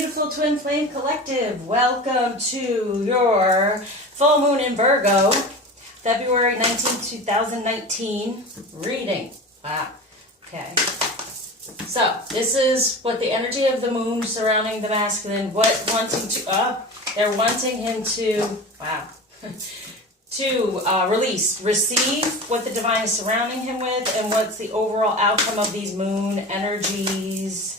beautiful Twin Flame Collective. Welcome to your full moon in Virgo, February 19th, 2019 reading. Wow. Okay. So, this is what the energy of the moon surrounding the masculine, they're wanting him to, release, receive what the divine is surrounding him with, and what's the overall outcome of these moon energies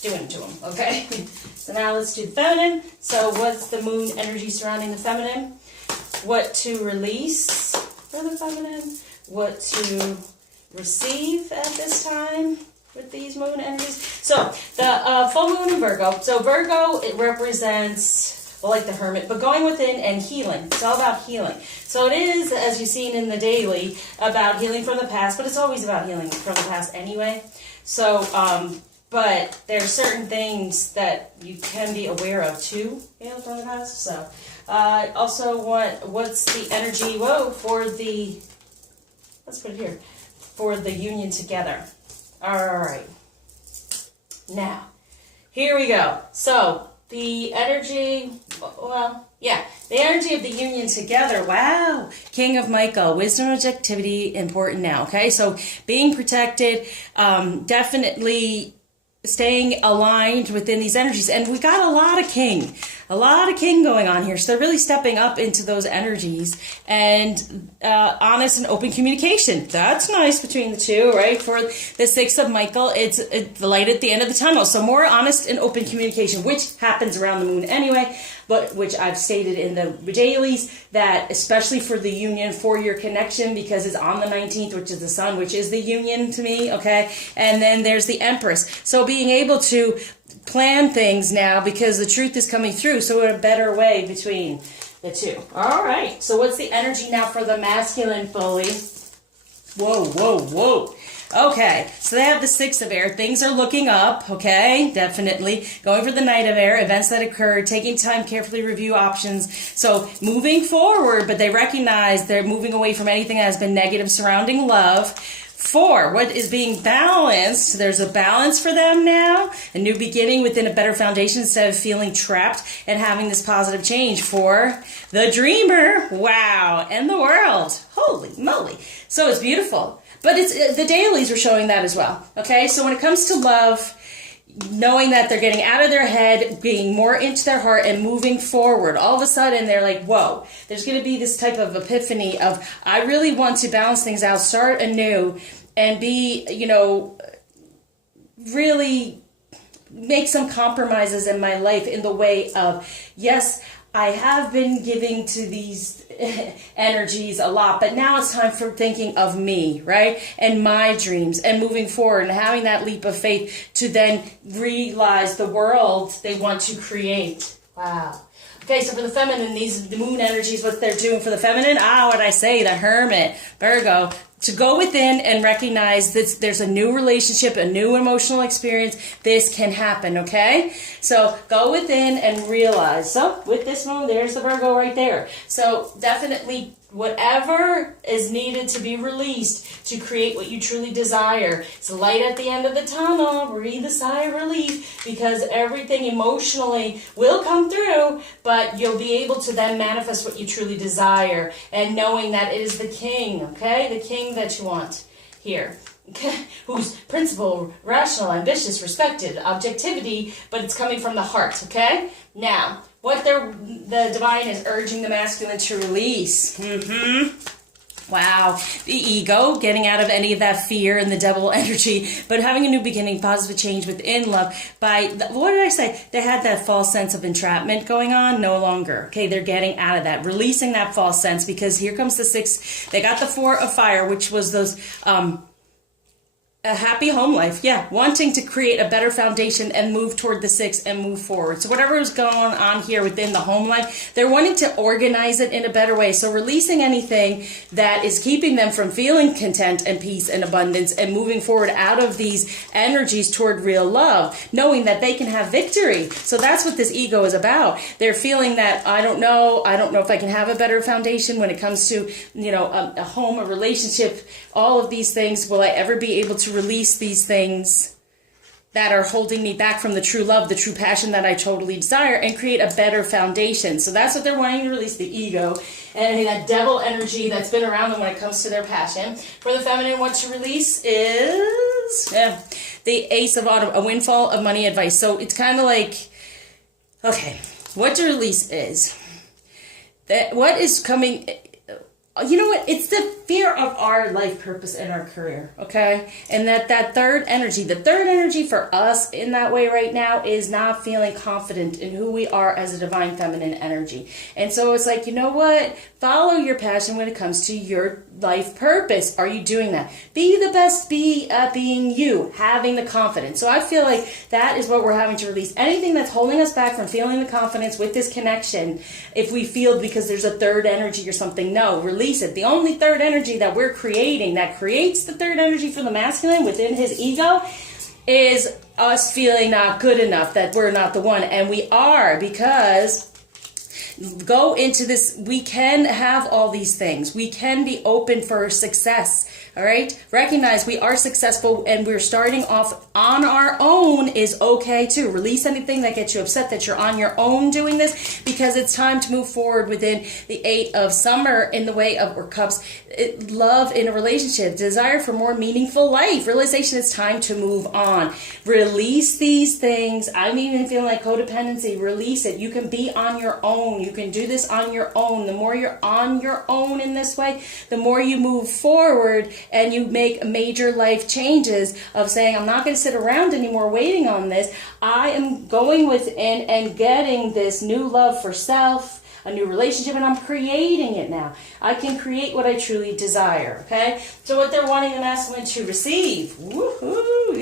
doing to him, okay? So now let's do the feminine. So what's the moon energy surrounding the feminine? What to release for the feminine? What to receive at this time with these moon energies? So the full moon in Virgo. So Virgo, it represents, well, like the hermit, but going within and healing. It's all about healing. So it is, as you've seen in the daily, about healing from the past, but it's always about healing from the past anyway. So, but there are certain things that you can be aware of too, heal from the past. So, also what's the energy, for the, let's put it here, for the union together. All right. Now, here we go. So, the energy, the energy of the union together. Wow. King of Michael, wisdom, objectivity, important now. Okay, so being protected, definitely staying aligned within these energies. And we got a lot of king going on here. So they're really stepping up into those energies, and honest and open communication. That's nice between the two, right? For the Six of Michael, it's the light at the end of the tunnel. So more honest and open communication, which happens around the moon anyway, but which I've stated in the dailies, that especially for the union, for your connection, because it's on the 19th, which is the sun, which is the union to me, okay? And then there's the Empress. So being able to plan things now, because the truth is coming through, so in a better way between the two. All right, so what's the energy now for the masculine fully? Whoa. Okay, so they have the Six of Air. Things are looking up, okay, definitely. Going for the Knight of Air, events that occurred, taking time, carefully review options. So moving forward, but they recognize they're moving away from anything that has been negative surrounding love. 4, what is being balanced? There's a balance for them now. A new beginning within a better foundation instead of feeling trapped and having this positive change for the dreamer. Wow. And the world. Holy moly. So it's beautiful. But it's the dailies are showing that as well. Okay, so when it comes to love, knowing that they're getting out of their head, being more into their heart, and moving forward, all of a sudden they're like, whoa, there's going to be this type of epiphany of, I really want to balance things out, start anew, and be, really make some compromises in my life in the way of, yes, I have been giving to these energies a lot, but now it's time for thinking of me, right? And my dreams, and moving forward, and having that leap of faith to then realize the world they want to create. Wow. Okay, so for the feminine, the moon energies, what they're doing for the feminine, what I say, the hermit, Virgo, to go within and recognize that there's a new relationship, a new emotional experience. This can happen, okay? So go within and realize. So with this moon, there's the Virgo right there. So definitely whatever is needed to be released to create what you truly desire. It's light at the end of the tunnel. Breathe a sigh of relief, because everything emotionally will come through, but you'll be able to then manifest what you truly desire, and knowing that it is the king, okay? The king that you want here. Okay? Who's principled, rational, ambitious, respected, objectivity, but it's coming from the heart, okay? Now, what the divine is urging the masculine to release. Wow. The ego, getting out of any of that fear and the devil energy, but having a new beginning, positive change within love. What did I say? They had that false sense of entrapment going on, no longer. Okay, they're getting out of that, releasing that false sense, because here comes the 6. They got the 4 of fire, which was those a happy home life, wanting to create a better foundation and move toward the 6 and move forward. So whatever is going on here within the home life, they're wanting to organize it in a better way. So releasing anything that is keeping them from feeling content and peace and abundance, and moving forward out of these energies toward real love, knowing that they can have victory. So that's what this ego is about. They're feeling that, I don't know if I can have a better foundation when it comes to, a home, a relationship, all of these things. Will I ever be able to release these things that are holding me back from the true love, the true passion that I totally desire, and create a better foundation. So that's what they're wanting to release, the ego and that devil energy that's been around them when it comes to their passion. For the feminine, what to release is the Ace of Autumn, a windfall of money advice. So it's kind of like, okay, what to release is that what is coming. You know what? It's the fear of our life purpose and our career, okay? And that third energy, the third energy for us in that way right now is not feeling confident in who we are as a divine feminine energy. And so it's like, you know what? Follow your passion when it comes to your life purpose. Are you doing that? Be the best, being you, having the confidence. So I feel like that is what we're having to release. Anything that's holding us back from feeling the confidence with this connection, if we feel because there's a third energy or something, no, release it. The only third energy that we're creating that creates the third energy for the masculine within his ego is us feeling not good enough, that we're not the one. And we are, because go into this, we can have all these things. We can be open for success. All right. Recognize we are successful and we're starting off on our own is okay too. Release anything that gets you upset that you're on your own doing this, because it's time to move forward within the 8 of summer in the way of, or cups, love in a relationship, desire for more meaningful life, realization it's time to move on. Release these things. I'm even feeling like codependency. Release it. You can be on your own. You can do this on your own. The more you're on your own in this way, the more you move forward and you make major life changes of saying, I'm not going to sit around anymore waiting on this. I am going within and getting this new love for self, a new relationship, and I'm creating it now. I can create what I truly desire, okay? So what they're wanting the masculine to receive, woohoo,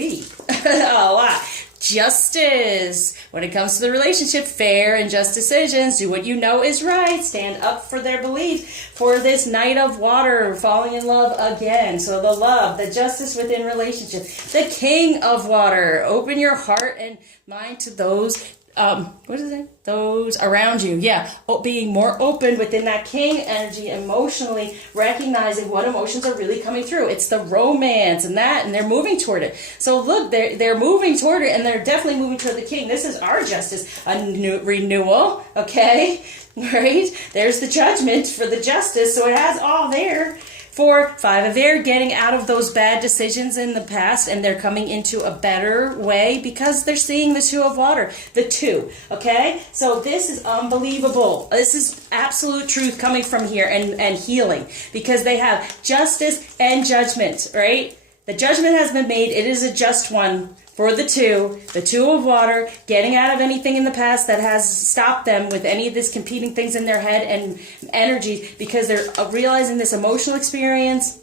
a lot. Justice. When it comes to the relationship, fair and just decisions. Do what you know is right. Stand up for their belief. For this Knight of Water, falling in love again. So the love, the justice within relationship. The King of Water. Open your heart and mind to those what is it? Those around you. Yeah. Being more open within that king energy, emotionally recognizing what emotions are really coming through. It's the romance and that, and they're moving toward it. So look, they're moving toward it, and they're definitely moving toward the king. This is our justice, a new renewal. Okay. Right. There's the judgment for the justice. So it has all there. For 5 of Air, getting out of those bad decisions in the past, and they're coming into a better way because they're seeing the 2 of Water, the 2, okay? So this is unbelievable. This is absolute truth coming from here and healing, because they have justice and judgment, right? The judgment has been made. It is a just one. For the 2 of Water, getting out of anything in the past that has stopped them with any of this competing things in their head and energy, because they're realizing this emotional experience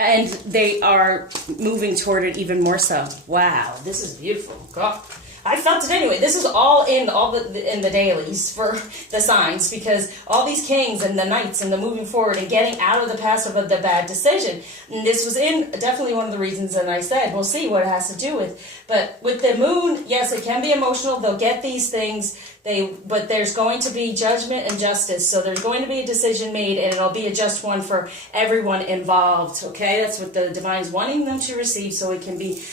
and they are moving toward it even more so. Wow, this is beautiful. God. I felt it anyway. This is all in the dailies for the signs, because all these kings and the knights and the moving forward and getting out of the past of the bad decision. And this was in definitely one of the reasons, and I said we'll see what it has to do with. But with the moon, yes, it can be emotional. They'll get these things. But there's going to be judgment and justice. So there's going to be a decision made, and it'll be a just one for everyone involved. Okay, that's what the divine is wanting them to receive, so it can be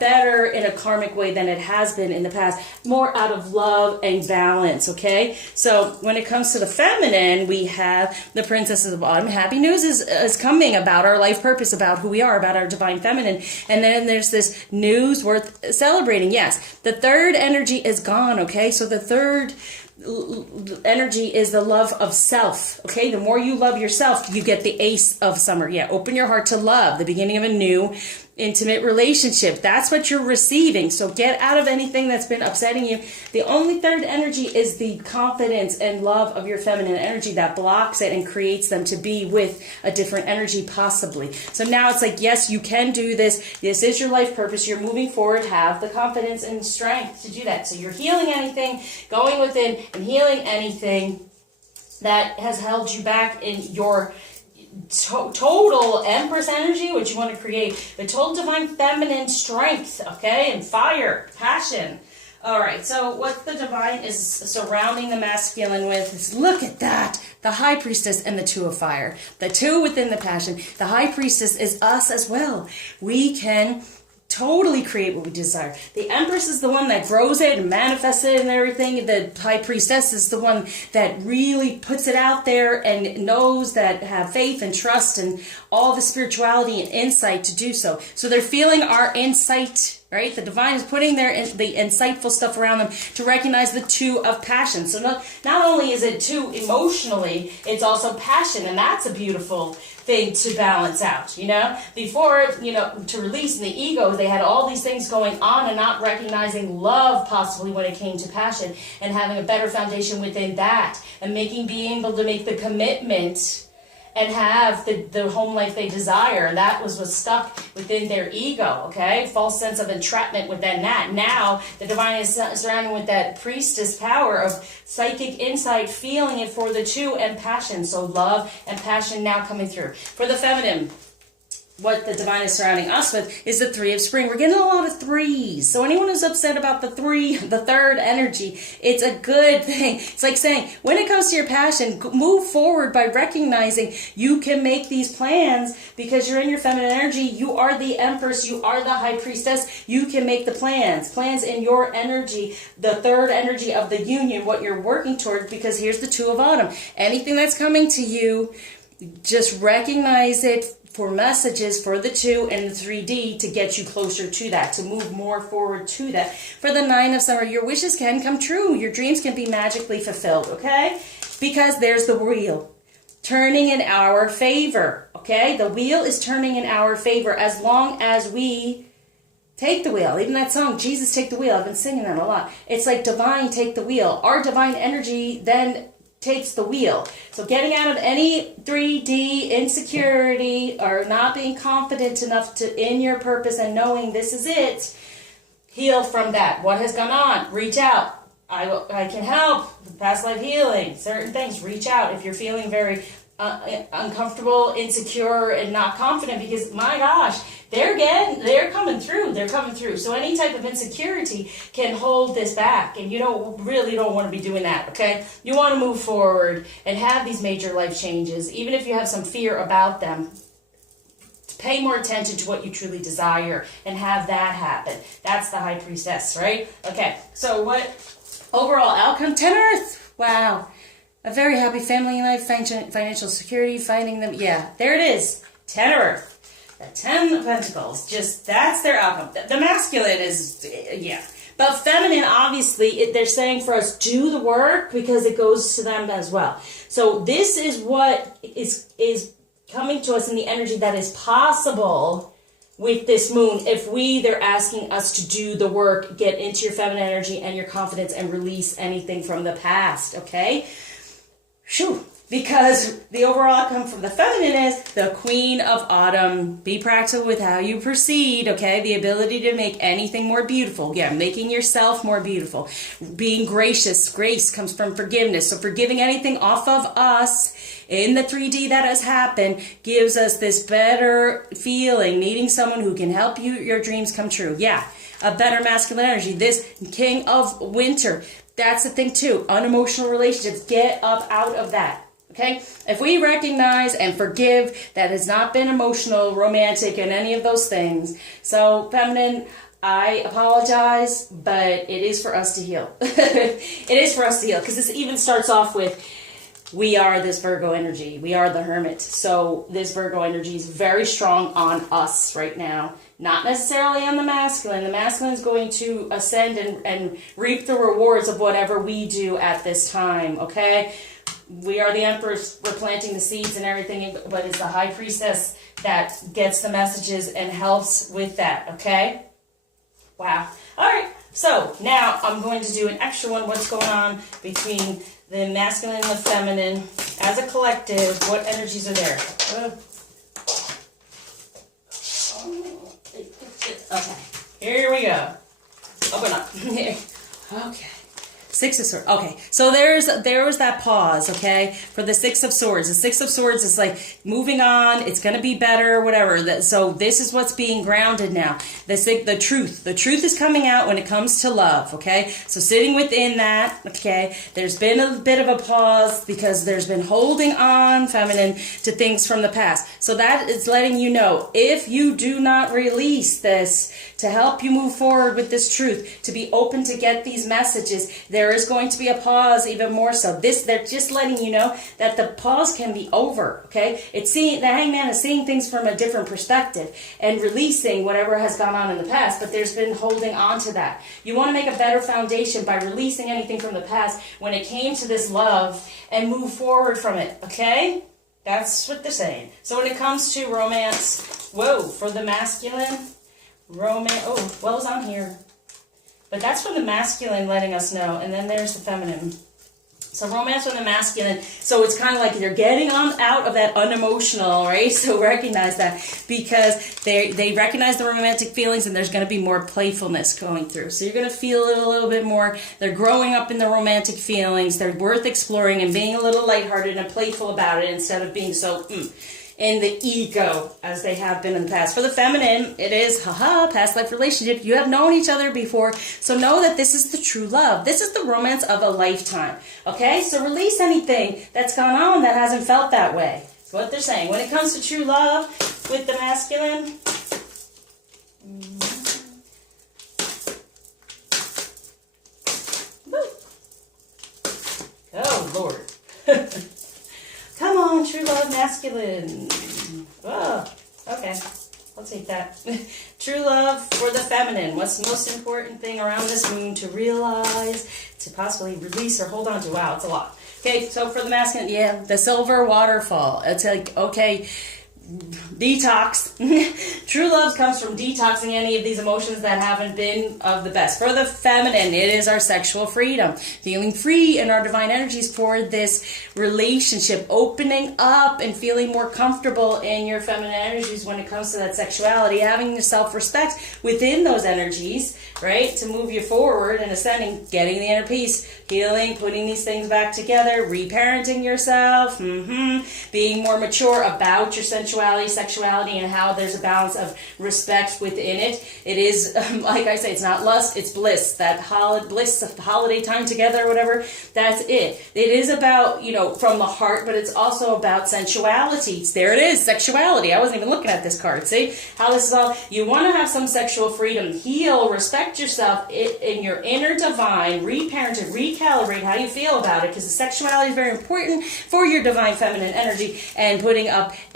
better in a karmic way than it has been in the past, more out of love and balance. Okay, so when it comes to the feminine, we have the Princess of Autumn. Happy news is coming about our life purpose, about who we are, about our divine feminine. And then there's this news worth celebrating. Yes, the third energy is gone. Okay, so the third energy is the love of self. Okay, the more you love yourself, you get the Ace of Summer. Yeah, open your heart to love, the beginning of a new intimate relationship. That's what you're receiving. So get out of anything that's been upsetting you. The only third energy is the confidence and love of your feminine energy that blocks it and creates them to be with a different energy possibly. So now it's like, yes, you can do this. This is your life purpose. You're moving forward. Have the confidence and strength to do that. So you're healing anything, going within and healing anything that has held you back in your total Empress energy, which you want to create, the total divine feminine strength, okay, and fire, passion. All right, so what the divine is surrounding the masculine with is, look at that, the High Priestess and the 2 of Fire, the 2 within the passion. The High Priestess is us as well. We can totally create what we desire. The Empress is the one that grows it and manifests it and everything. The High Priestess is the one that really puts it out there and knows that have faith and trust and all the spirituality and insight to do so. So they're feeling our insight, right? The divine is putting the insightful stuff around them to recognize the two of passion. So not only is it two emotionally, it's also passion, and that's a beautiful thing to balance out, you know? Before, you know, to release the ego, they had all these things going on and not recognizing love possibly when it came to passion, and having a better foundation within that, and being able to make the commitment and have the home life they desire. And that was what's stuck within their ego, okay? False sense of entrapment within that. Now, the divine is surrounded with that priestess power of psychic insight, feeling it for the two, and passion. So love and passion now coming through. For the feminine, what the divine is surrounding us with is the Three of Spring. We're getting a lot of threes. So anyone who's upset about the third energy, it's a good thing. It's like saying, when it comes to your passion, move forward by recognizing you can make these plans because you're in your feminine energy. You are the Empress. You are the High Priestess. You can make the plans. Plans in your energy, the third energy of the union, what you're working toward, because here's the Two of Autumn. Anything that's coming to you, just recognize it for messages for the 2 and the 3D to get you closer to that, to move more forward to that. For the 9 of Summer, your wishes can come true. Your dreams can be magically fulfilled, okay? Because there's the wheel turning in our favor, okay? The wheel is turning in our favor as long as we take the wheel. Even that song, Jesus Take the Wheel, I've been singing that a lot. It's like divine take the wheel. Our divine energy then takes the wheel. So getting out of any 3D insecurity or not being confident enough in your purpose and knowing this is it, heal from that. What has gone on? Reach out. I can help. Past life healing. Certain things. Reach out if you're feeling very uncomfortable, insecure, and not confident, because my gosh, they're coming through. They're coming through. So any type of insecurity can hold this back, and you really don't want to be doing that, okay? You want to move forward and have these major life changes, even if you have some fear about them. Pay more attention to what you truly desire and have that happen. That's the High Priestess, right? Okay, so what overall outcome? 10 Earth. Wow. A very happy family life, financial security, finding them. Yeah, there it is. 10 Earth. The 10 of Pentacles. Just, that's their outcome. The masculine is, yeah. But feminine, obviously, they're saying for us, do the work, because it goes to them as well. So this is what is coming to us in the energy that is possible with this moon. If they're asking us to do the work, get into your feminine energy and your confidence and release anything from the past, okay? Shoo. Because the overall outcome from the feminine is the Queen of Autumn. Be practical with how you proceed, okay? The ability to make anything more beautiful. Yeah, making yourself more beautiful. Being gracious. Grace comes from forgiveness. So forgiving anything off of us in the 3D that has happened gives us this better feeling. Meeting someone who can help your dreams come true. Yeah, a better masculine energy. This King of Winter. That's the thing too. Unemotional relationships. Get up out of that. Okay? If we recognize and forgive, that has not been emotional, romantic, and any of those things. So, feminine, I apologize, but it is for us to heal. It is for us to heal. Because this even starts off with, we are this Virgo energy. We are the Hermit. So, this Virgo energy is very strong on us right now. Not necessarily on the masculine. The masculine is going to ascend and reap the rewards of whatever we do at this time, okay? We are the Empress. We're planting the seeds and everything, but it's the High Priestess that gets the messages and helps with that, okay? Wow. All right, so now I'm going to do an extra one. What's going on between the masculine and the feminine as a collective? What energies are there? Okay, here we go. Open up. Okay. Six of Swords. Okay, so there was that pause, okay, for the Six of Swords. The Six of Swords is like moving on. It's going to be better, whatever. So this is what's being grounded now. The truth. The truth is coming out when it comes to love, okay? So sitting within that, okay, there's been a bit of a pause because there's been holding on, feminine, to things from the past. So that is letting you know, if you do not release this to help you move forward with this truth, to be open to get these messages, there is going to be a pause even more so. They're just letting you know that the pause can be over, okay? It's seeing, the Hangman is seeing things from a different perspective and releasing whatever has gone on in the past, but there's been holding on to that. You want to make a better foundation by releasing anything from the past when it came to this love and move forward from it, okay? That's what they're saying. So when it comes to romance, whoa, for the masculine, romance, oh, what was on here? But that's from the masculine letting us know, and then there's the feminine. So romance from the masculine, so it's kind of like they're getting on out of that unemotional, right? So recognize that, because they recognize the romantic feelings, and there's going to be more playfulness going through. So you're going to feel it a little bit more. They're growing up in the romantic feelings. They're worth exploring and being a little lighthearted and playful about it instead of being so in the ego as they have been in the past. For the feminine, it is, past life relationship. You have known each other before, so know that this is the true love. This is the romance of a lifetime, okay? So release anything that's gone on that hasn't felt that way. That's what they're saying. When it comes to true love with the masculine, oh, Lord. Come on, true love, masculine. Oh, okay. I'll take that. True love for the feminine. What's the most important thing around this moon to realize, to possibly release or hold on to? Wow, it's a lot. Okay, so for the masculine, yeah, the silver waterfall. It's like, okay, detox. True love comes from detoxing any of these emotions that haven't been of the best. For the feminine, it is our sexual freedom, feeling free in our divine energies for this relationship, opening up and feeling more comfortable in your feminine energies when it comes to that sexuality, having the self-respect within those energies, right, to move you forward and ascending, getting the inner peace, healing, putting these things back together, reparenting yourself, being more mature about your sensuality, sexuality, and how there's a balance of respect within it. It is, like I say, it's not lust, it's bliss. That bliss of the holiday time together, whatever, that's it. It is about, you know, from the heart, but it's also about sensuality. There it is, sexuality. I wasn't even looking at this card. See how this is all, you want to have some sexual freedom, heal, respect yourself in your inner divine, reparent it, recalibrate how you feel about it, because the sexuality is very important for your divine feminine energy, and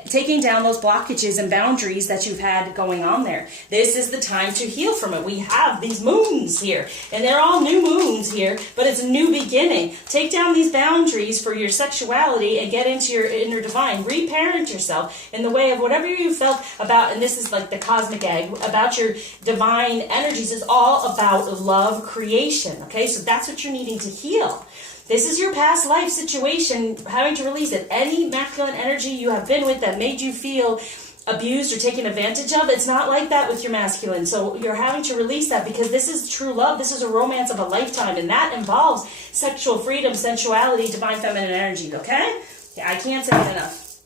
taking down those blockages and boundaries that you've had going on there. This is the time to heal from it. We have these moons here, and they're all new moons here, but it's a new beginning. Take down these boundaries for your sexuality and get into your inner divine. Reparent yourself in the way of whatever you felt about, and this is like the cosmic egg, about your divine energies. Is all about love creation, okay? So that's what you're needing to heal. This is your past life situation, having to release it. Any masculine energy you have been with that made you feel abused or taken advantage of, it's not like that with your masculine. So you're having to release that, because this is true love. This is a romance of a lifetime, and that involves sexual freedom, sensuality, divine feminine energy, okay? Yeah, I can't say it enough.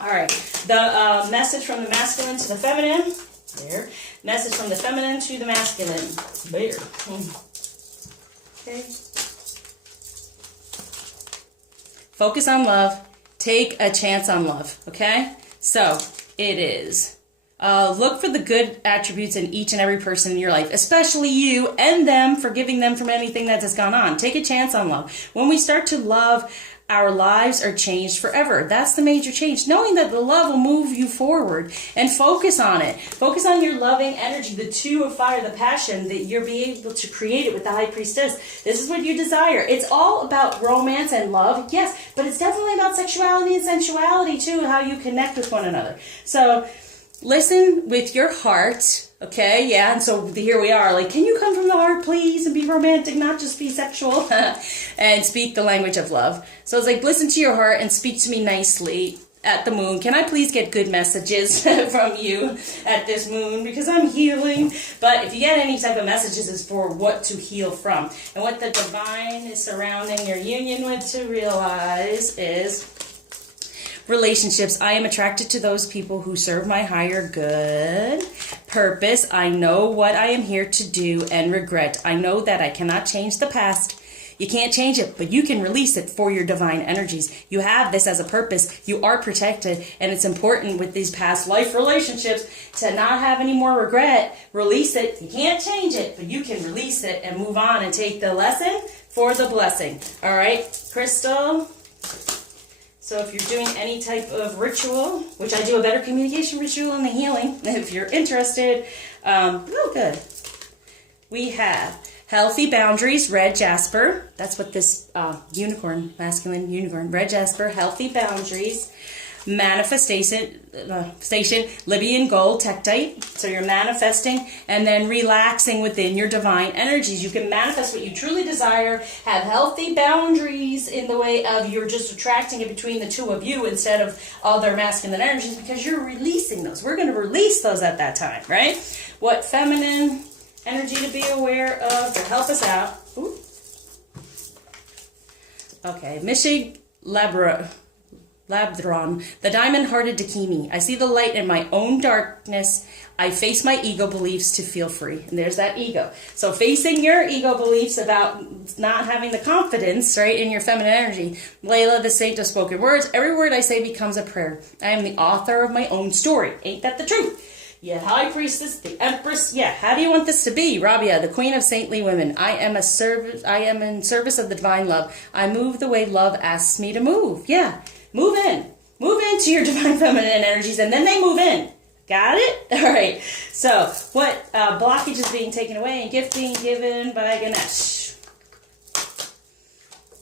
All right, the message from the masculine to the feminine. There. Message from the feminine to the masculine. There. Okay. Focus on love. Take a chance on love. Okay? So, it is. Look for the good attributes in each and every person in your life, especially you and them, forgiving them from anything that has gone on. Take a chance on love. When we start to love, our lives are changed forever. That's the major change. Knowing that the love will move you forward, and focus on it. Focus on your loving energy, the two of fire, the passion, that you're being able to create it with the high priestess. This is what you desire. It's all about romance and love, yes, but it's definitely about sexuality and sensuality too, and how you connect with one another. So listen with your heart. Okay, yeah, and so here we are, like, can you come from the heart, please, and be romantic, not just be sexual, and speak the language of love. So it's like, listen to your heart and speak to me nicely. at the moon, can I please get good messages from you at this moon, because I'm healing. But if you get any type of messages, it's for what to heal from. And what the divine is surrounding your union with to realize is relationships. I am attracted to those people who serve my higher good. Purpose. I know what I am here to do. And regret. I know that I cannot change the past. You can't change it, but you can release it for your divine energies. You have this as a purpose. You are protected, and it's important with these past life relationships to not have any more regret. Release it. You can't change it, but you can release it and move on and take the lesson for the blessing. All right, Crystal? So if you're doing any type of ritual, which I do a better communication ritual in the healing, if you're interested, good. We have healthy boundaries, red jasper. That's what this unicorn, masculine unicorn, red jasper, healthy boundaries. Manifestation, Libyan gold, tektite. So you're manifesting and then relaxing within your divine energies. You can manifest what you truly desire, have healthy boundaries in the way of you're just attracting it between the two of you instead of other masculine energies, because you're releasing those. We're going to release those at that time, right? What feminine energy to be aware of to help us out? Ooh. Okay, Mishig Labdron, the diamond-hearted Dakini. I see the light in my own darkness. I face my ego beliefs to feel free. And there's that ego. So facing your ego beliefs about not having the confidence, right, in your feminine energy. Layla, the saint of spoken words. Every word I say becomes a prayer. I am the author of my own story. Ain't that the truth? Yeah, high priestess, the empress. Yeah, how do you want this to be? Rabia, the queen of saintly women. I am in service of the divine love. I move the way love asks me to move. Yeah. Move in. Move into your divine feminine energies, and then they move in. Got it? All right. So, what blockage is being taken away and gift being given by Ganesh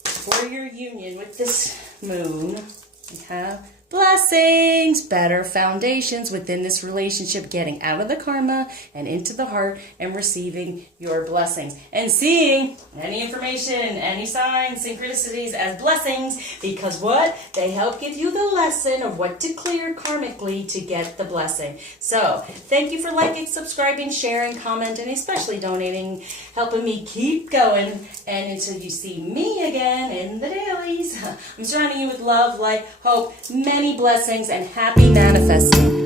for your union with this moon? We have blessings, better foundations within this relationship, getting out of the karma and into the heart and receiving your blessings. And seeing any information, any signs, synchronicities as blessings, because what? They help give you the lesson of what to clear karmically to get the blessing. So, thank you for liking, subscribing, sharing, commenting, especially donating, helping me keep going. And until you see me again in the dailies, I'm surrounding you with love, light, hope, many blessings, and happy manifesting.